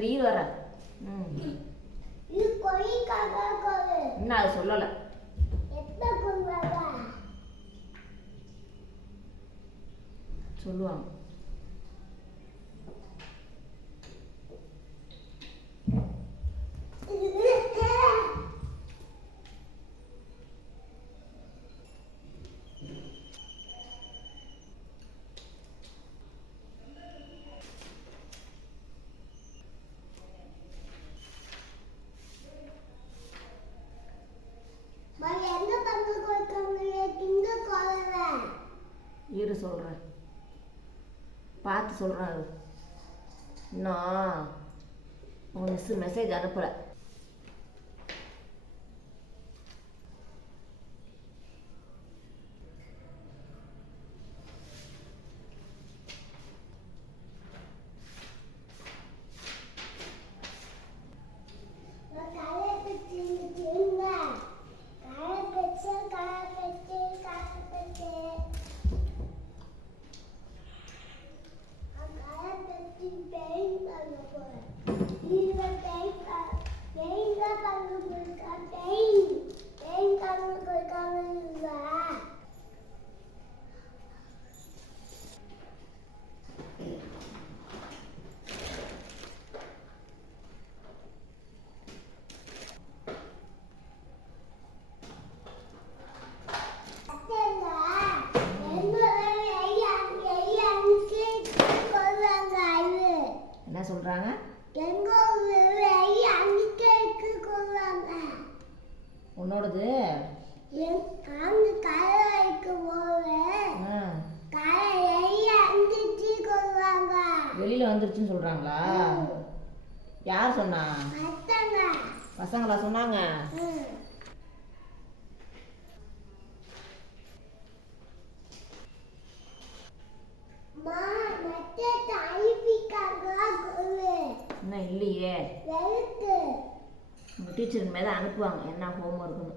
சரி கொய்க்காக கொடு இன்னும் அதை சொல்லலை. சொல்லுவாங்க. சொல்கிறாங்க நான் உன் மிஸ் உங்கள் மெசேஜ் அனுப்பலை. உன்னோடது? வெளியில் வந்துருச்சுன்னு சொல்கிறாங்களா யார் சொன்னா? பசங்களா சொன்னாங்க? இன்னும் இல்லையே. உங்கள் டீச்சர் இனிமேல் தான் அனுப்புவாங்க. என்ன ஹோம் ஒர்க்குன்னு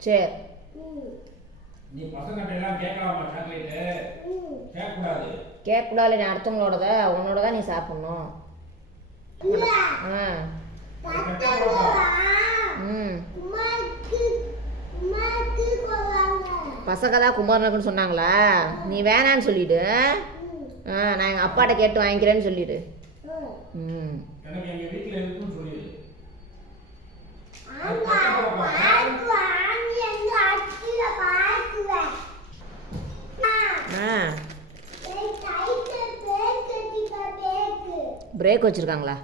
சரி. நீ பசங்க எல்லாம் கேட்கலாமா சாக்லேட்டு கேட்கக்கூடாது. கேட்கக்கூடாது நீ அடுத்தவங்களோடத உன்னோட தான் நீ சாப்பிட்ணும். ஆ. பசங்க தான் குமாரனுக்குன்னு சொன்னாங்களா? நீ வேணான்னு சொல்லிடு. ஆ நான் எங்கள் அப்பாட்ட கேட்டு வாங்கிக்கிறேன்னு சொல்லிடு. ம். பிரேக் வச்சுருக்காங்களா?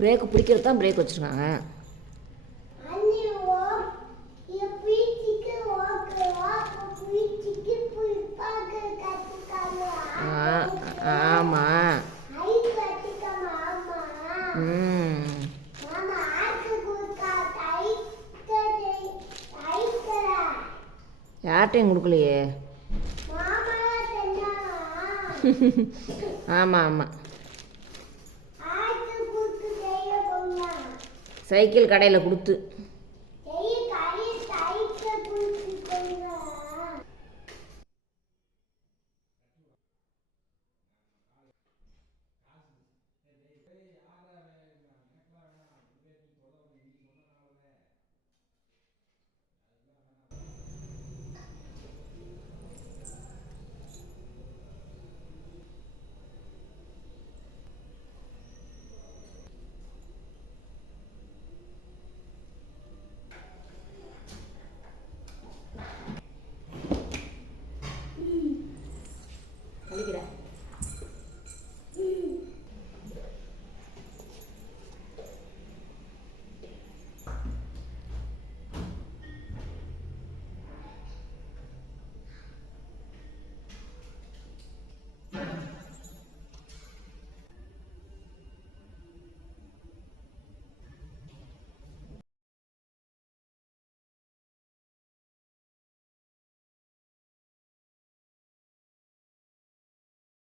பிரேக் பிடிக்கிறது தான் பிரேக் வச்சுருக்காங்க. யார்கிட்டையும் கொடுக்கலையே? ஆமாம் ஆமாம் சைக்கிள் கடையில் கொடுத்து.